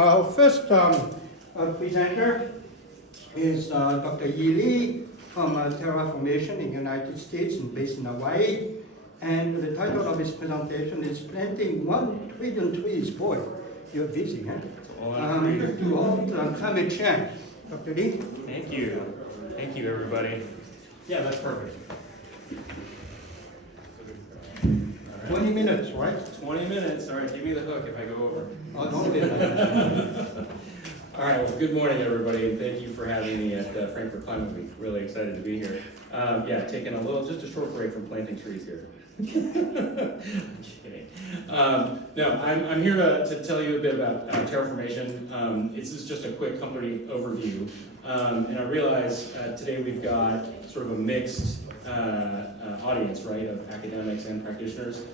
Our first presenter is Dr. Yi Li from Terraformation in the United States and based in Hawaii. And the title of his presentation is Planting 1 Trillion Trees. Boy, you're busy, huh? To halt climate change. Dr. Li? Thank you. Thank you, everybody. Yeah, that's perfect. 20 minutes, right? 20 minutes. All right, give me the hook if I go over. Oh, don't do that. All right, well, good morning, everybody, and thank you for having me at Frankfurt Climate Week. Really excited to be here. Yeah, taking just a short break from planting trees here. I'm kidding. No, I'm here to tell you a bit about Terraformation. This is just a quick company overview. And I realize today we've got sort of a mixed audience, right, of academics and practitioners.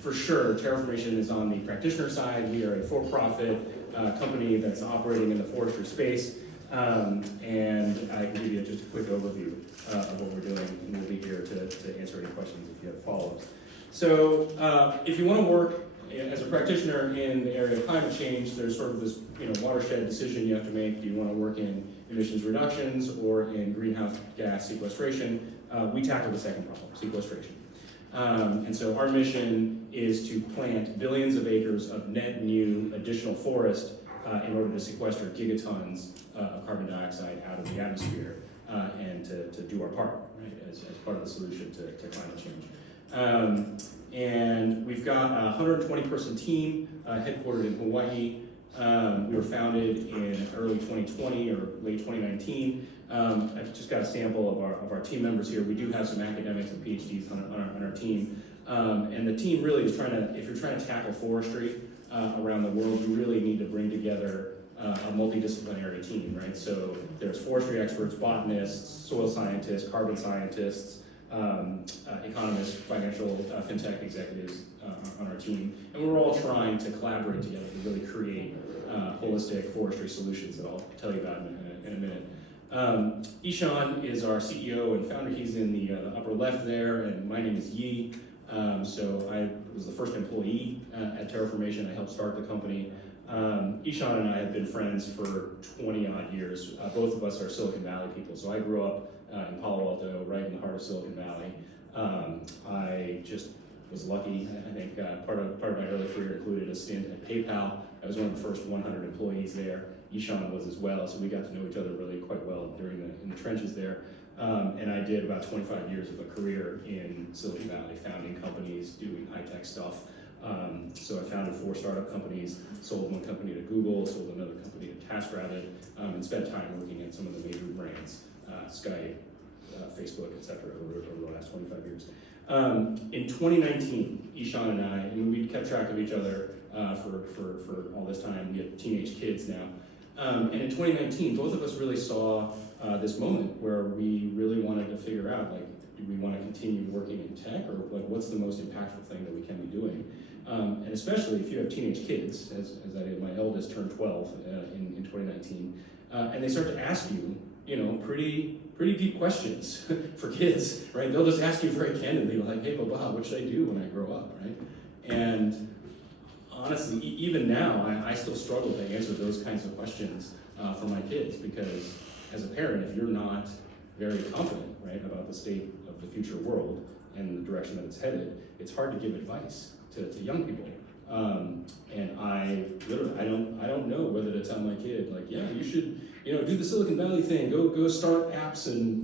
For sure, Terraformation is on the practitioner side. We are a for-profit company that's operating in the forestry space. And I can give you just a quick overview of what we're doing, and we'll be here to answer any questions if you have follow-ups. So if you want to work as a practitioner in the area of climate change, there's sort of this watershed decision you have to make. Do you want to work in emissions reductions or in greenhouse gas sequestration? We tackle the second problem, sequestration. And so our mission is to plant billions of acres of net new additional forest in order to sequester gigatons of carbon dioxide out of the atmosphere and to do our part, right, as part of the solution to climate change. And we've got a 120-person team headquartered in Hawaii. We were founded in early 2020 or late 2019. I've just got a sample of our team members here. We do have some academics and PhDs on our team. And the team really is if you're trying to tackle forestry around the world, you really need to bring together a multidisciplinary team, right? So there's forestry experts, botanists, soil scientists, carbon scientists, economists, financial fintech executives on our team. And we're all trying to collaborate together to really create holistic forestry solutions that I'll tell you about in a minute. Ishan is our CEO and founder. He's in the upper left there, and my name is Yi. So I was the first employee at Terraformation. I helped start the company. Ishan and I have been friends for 20 odd years. Both of us are Silicon Valley people. So I grew up in Palo Alto, right in the heart of Silicon Valley. I just was lucky. I think part of my early career included a stint at PayPal. I was one of the first 100 employees there. Ishan was as well, so we got to know each other really quite well in the trenches there. And I did about 25 years of a career in Silicon Valley, founding companies, doing high-tech stuff. So I founded 4 startup companies, sold one company to Google, sold another company to TaskRabbit, and spent time working at some of the major brands, Skype, Facebook, et cetera, over the last 25 years. In 2019, Ishan and I, we kept track of each other for all this time. We have teenage kids now. And in 2019, both of us really saw this moment where we really wanted to figure out, like, do we want to continue working in tech, or like, what's the most impactful thing that we can be doing? And especially if you have teenage kids, as I did. My eldest turned 12 in 2019, and they start to ask you, pretty deep questions for kids, right? They'll just ask you very candidly, like, hey, Baba, what should I do when I grow up, right? And honestly, even now, I still struggle to answer those kinds of questions for my kids, because as a parent, if you're not very confident, right, about the state of the future world and the direction that it's headed, it's hard to give advice to young people. And I don't know whether to tell my kid, like, yeah, you should, do the Silicon Valley thing, go start apps and,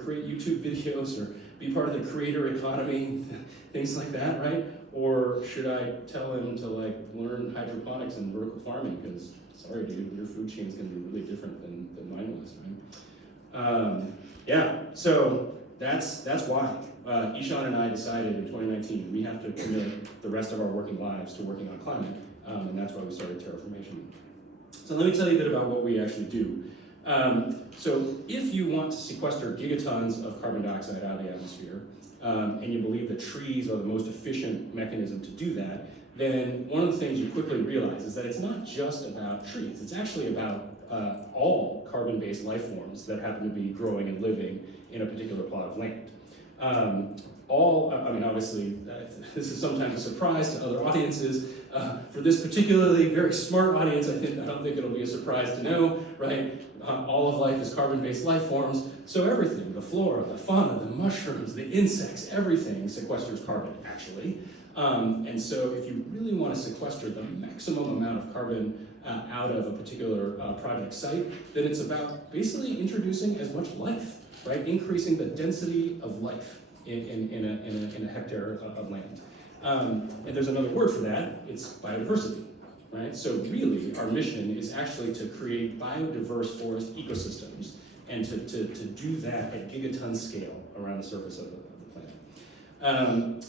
create YouTube videos or be part of the creator economy, things like that, right? Or should I tell him to, like, learn hydroponics and vertical farming? Because, sorry, dude, your food chain is going to be really different than mine was, right? Yeah, so that's why Ishan and I decided in 2019 we have to commit the rest of our working lives to working on climate, and that's why we started Terraformation. So let me tell you a bit about what we actually do. So if you want to sequester gigatons of carbon dioxide out of the atmosphere, and you believe that trees are the most efficient mechanism to do that, then one of the things you quickly realize is that it's not just about trees. It's actually about all carbon-based life forms that happen to be growing and living in a particular plot of land. Obviously, this is sometimes a surprise to other audiences, For this particularly very smart audience, I don't think it'll be a surprise to know, right? All of life is carbon-based life forms, so everything, the flora, the fauna, the mushrooms, the insects, everything sequesters carbon, actually. And so if you really want to sequester the maximum amount of carbon out of a particular project site, then it's about basically introducing as much life, right? Increasing the density of life in a hectare of land. And there's another word for that, it's biodiversity, right? So really, our mission is actually to create biodiverse forest ecosystems and to do that at gigaton scale around the surface of the planet.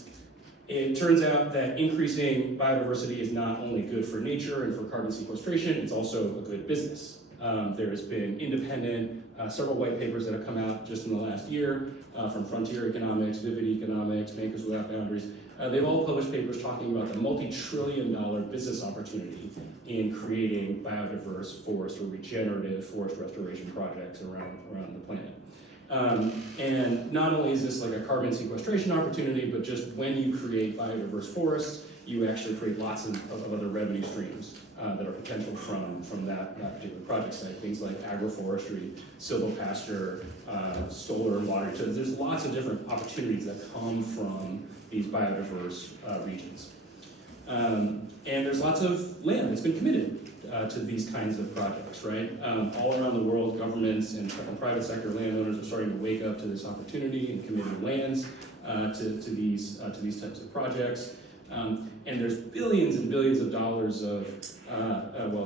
It turns out that increasing biodiversity is not only good for nature and for carbon sequestration, it's also a good business. There has been independent, several white papers that have come out just in the last year from Frontier Economics, Vivid Economics, Makers Without Boundaries. They've all published papers talking about the multi-trillion-dollar business opportunity in creating biodiverse forest or regenerative forest restoration projects around the planet. And not only is this like a carbon sequestration opportunity, but just when you create biodiverse forests, you actually create lots of other revenue streams that are potential from that particular project site. Things like agroforestry, silvopasture, solar and water. So there's lots of different opportunities that come from these biodiverse regions. And there's lots of land that's been committed to these kinds of projects, right? All around the world, governments and private sector landowners are starting to wake up to this opportunity and committing lands to these types of projects. And there's billions and billions of dollars of,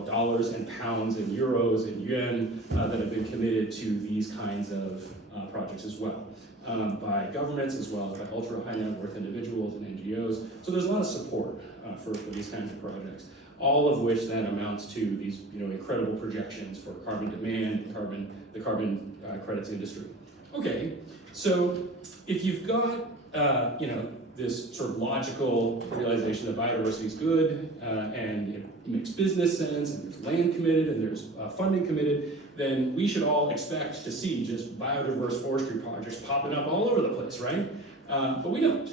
dollars and pounds and euros and yuan that have been committed to these kinds of projects as well. By governments as well as by ultra high net worth individuals and NGOs. So there's a lot of support for these kinds of projects, all of which then amounts to these incredible projections for carbon demand, the carbon credits industry. Okay, so if you've got this sort of logical realization that biodiversity is good and it makes business sense and there's land committed and there's funding committed, then we should all expect to see just biodiverse forestry projects popping up all over the place, right? But we don't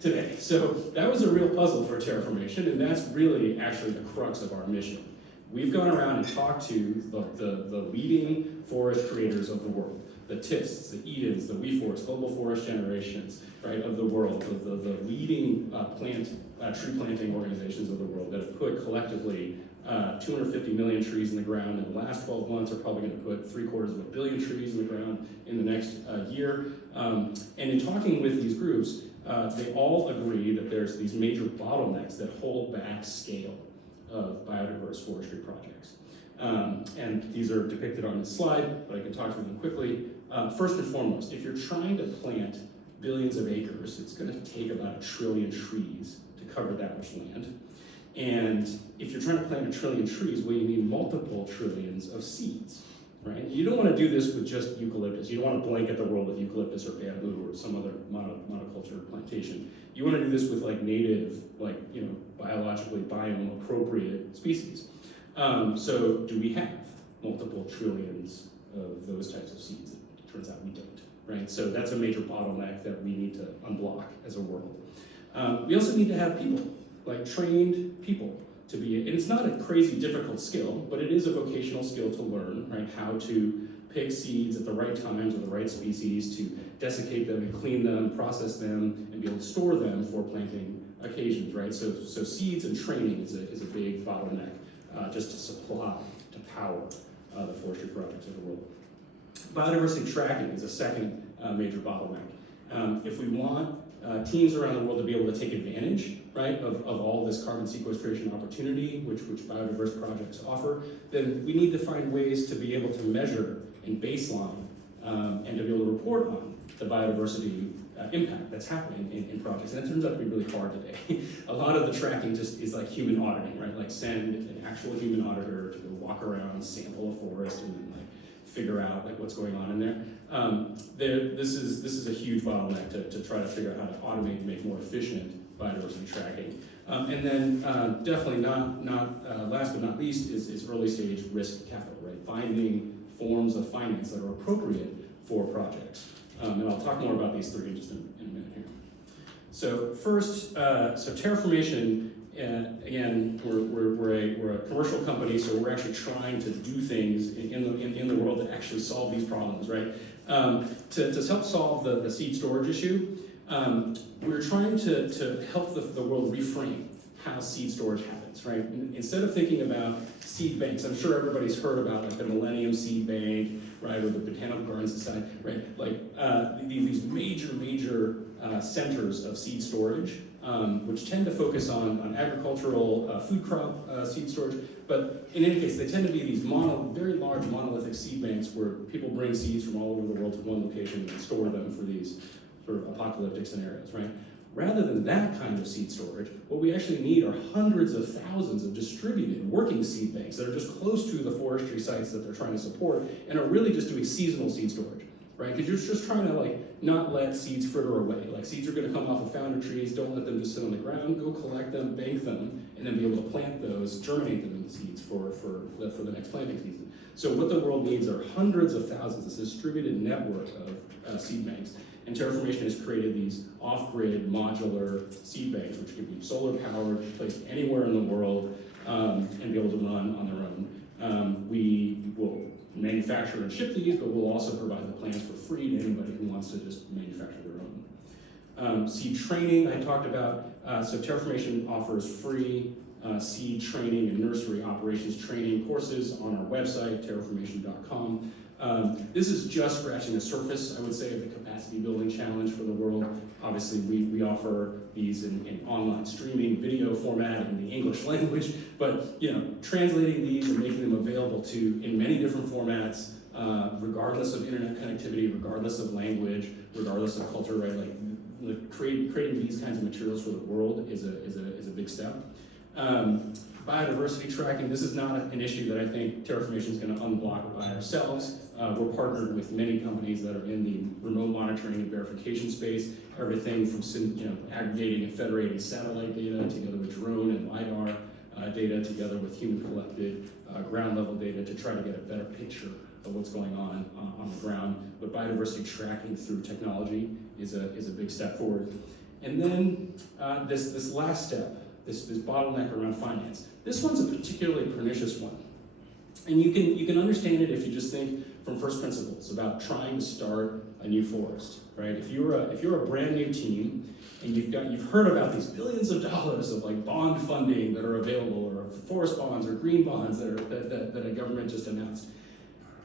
today. So that was a real puzzle for Terraformation, and that's really actually the crux of our mission. We've gone around and talked to the leading forest creators of the world, the TIFs, the Edens, the WeForest, Global Forest Generations, right, of the world, the leading tree planting organizations of the world that have put collectively 250 million trees in the ground in the last 12 months, are probably going to put 750 million trees in the ground in the next year. And in talking with these groups, they all agree that there's these major bottlenecks that hold back scale of biodiverse forestry projects. And these are depicted on this slide, but I can talk through them quickly. First and foremost, if you're trying to plant billions of acres, it's going to take about 1 trillion trees to cover that much land. And if you're trying to plant 1 trillion trees, well, you need multiple trillions of seeds, right? You don't want to do this with just eucalyptus. You don't want to blanket the world with eucalyptus or bamboo or some other monoculture plantation. You want to do this with like native, biologically biome appropriate species. So do we have multiple trillions of those types of seeds? It turns out we don't, right? So that's a major bottleneck that we need to unblock as a world. We also need to have people, like trained people to be, and it's not a crazy difficult skill, but it is a vocational skill to learn, right? How to pick seeds at the right times with the right species, to desiccate them and clean them, process them, and be able to store them for planting occasions, right? So seeds and training is a big bottleneck just to supply, to power the forestry projects of the world. Biodiversity tracking is a second major bottleneck. If we want teams around the world to be able to take advantage, right, of all this carbon sequestration opportunity which biodiverse projects offer, then we need to find ways to be able to measure and baseline and to be able to report on the biodiversity impact that's happening in projects. And it turns out to be really hard today. A lot of the tracking just is like human auditing, right? Like send an actual human auditor to go walk around, sample a forest, and then figure out what's going on in there. This is a huge bottleneck to try to figure out how to automate and make more efficient biodiversity tracking. And then definitely not last but not least is early stage risk capital, right? Finding forms of finance that are appropriate for projects. And I'll talk more about these three in just in a minute here. So first, Terraformation again, we're a commercial company, so we're actually trying to do things in the world to actually solve these problems, right? To help solve the seed storage issue, we're trying to help the world reframe how seed storage happens, right? Instead of thinking about seed banks, I'm sure everybody's heard about like the Millennium Seed Bank, right, or the Botanical Garden Society, right? Like these major centers of seed storage, which tend to focus on agricultural food crop seed storage, but in any case, they tend to be these very large monolithic seed banks where people bring seeds from all over the world to one location and store them for these sort of apocalyptic scenarios, right? Rather than that kind of seed storage, what we actually need are hundreds of thousands of distributed working seed banks that are just close to the forestry sites that they're trying to support and are really just doing seasonal seed storage, right? Because you're just trying to like not let seeds fritter away. Like seeds are going to come off of founder trees, don't let them just sit on the ground, go collect them, bank them, and then be able to plant those, germinate them into seeds for the next planting season. So what the world needs are hundreds of thousands, this distributed network of seed banks. And Terraformation has created these off-grid modular seed banks, which can be solar powered, placed anywhere in the world, and be able to run on their own. We will manufacture and ship these, but we'll also provide the plants for free to anybody who wants to just manufacture their own. Seed training, I talked about. So Terraformation offers free seed training and nursery operations training courses on our website, terraformation.com. This is just scratching the surface, I would say, of the capacity building challenge for the world. Obviously, we offer these in online streaming video format in the English language, but translating these and making them available in many different formats, regardless of internet connectivity, regardless of language, regardless of culture, right? Like creating these kinds of materials for the world is a big step. Biodiversity tracking, this is not an issue that I think Terraformation is going to unblock by ourselves. We're partnered with many companies that are in the remote monitoring and verification space, everything from aggregating and federating satellite data together with drone and LiDAR data together with human collected ground level data to try to get a better picture of what's going on the ground. But biodiversity tracking through technology is a big step forward. And then this last step, this bottleneck around finance. This one's a particularly pernicious one. And you can understand it if you just think from first principles about trying to start a new forest, right? If you're a brand new team and you've heard about these billions of dollars of like bond funding that are available, or forest bonds or green bonds that a government just announced.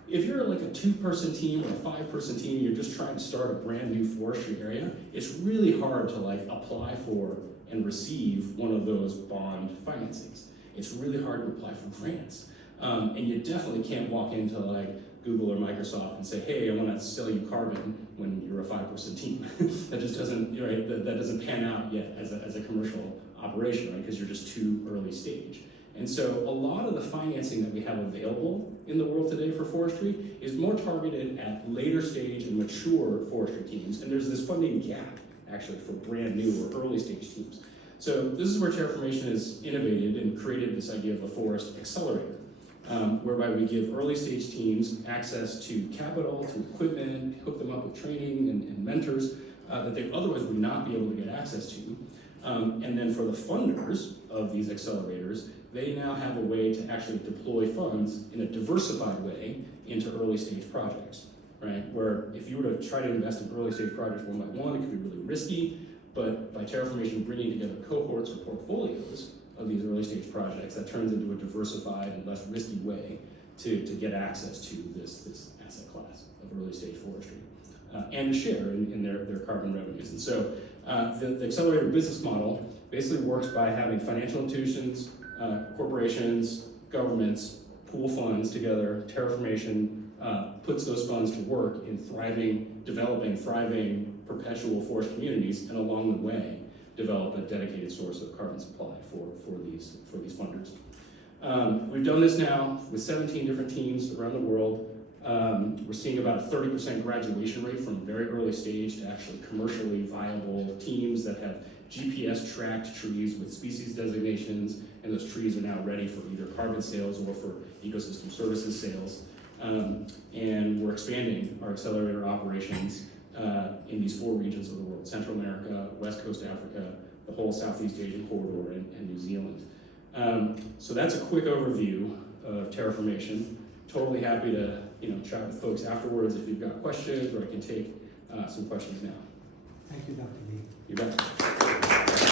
If you're like a 2-person team or a 5-person team, and you're just trying to start a brand new forestry area, it's really hard to like apply for and receive one of those bond financings. It's really hard to apply for grants. And you definitely can't walk into like Google or Microsoft and say, hey, I want to sell you carbon when you're a 5-person team. That just doesn't, right, that doesn't pan out yet as a commercial operation, right? Because you're just too early stage. And so a lot of the financing that we have available in the world today for forestry is more targeted at later stage and mature forestry teams. And there's this funding gap actually for brand new or early stage teams. So this is where Terraformation has innovated and created this idea of a forest accelerator, whereby we give early stage teams access to capital, to equipment, hook them up with training and mentors that they otherwise would not be able to get access to. And then for the funders of these accelerators, they now have a way to actually deploy funds in a diversified way into early stage projects, right? Where if you were to try to invest in early stage projects one by one, it could be really risky, but by Terraformation bringing together cohorts or portfolios of these early stage projects, that turns into a diversified and less risky way to get access to this asset class of early stage forestry and to share in their carbon revenues. And so the accelerator business model basically works by having financial institutions, corporations, governments pool funds together. Terraformation puts those funds to work in developing thriving perpetual forest communities, and along the way develop a dedicated source of carbon supply for these funders. We've done this now with 17 different teams around the world. We're seeing about a 30% graduation rate from very early stage to actually commercially viable teams that have GPS tracked trees with species designations, and those trees are now ready for either carbon sales or for ecosystem services sales. And we're expanding our accelerator operations in these 4 regions of the world: Central America, West Coast Africa, the whole Southeast Asian corridor and New Zealand. So that's a quick overview of Terraformation. Totally happy to chat with folks afterwards if you've got questions, or I can take some questions now.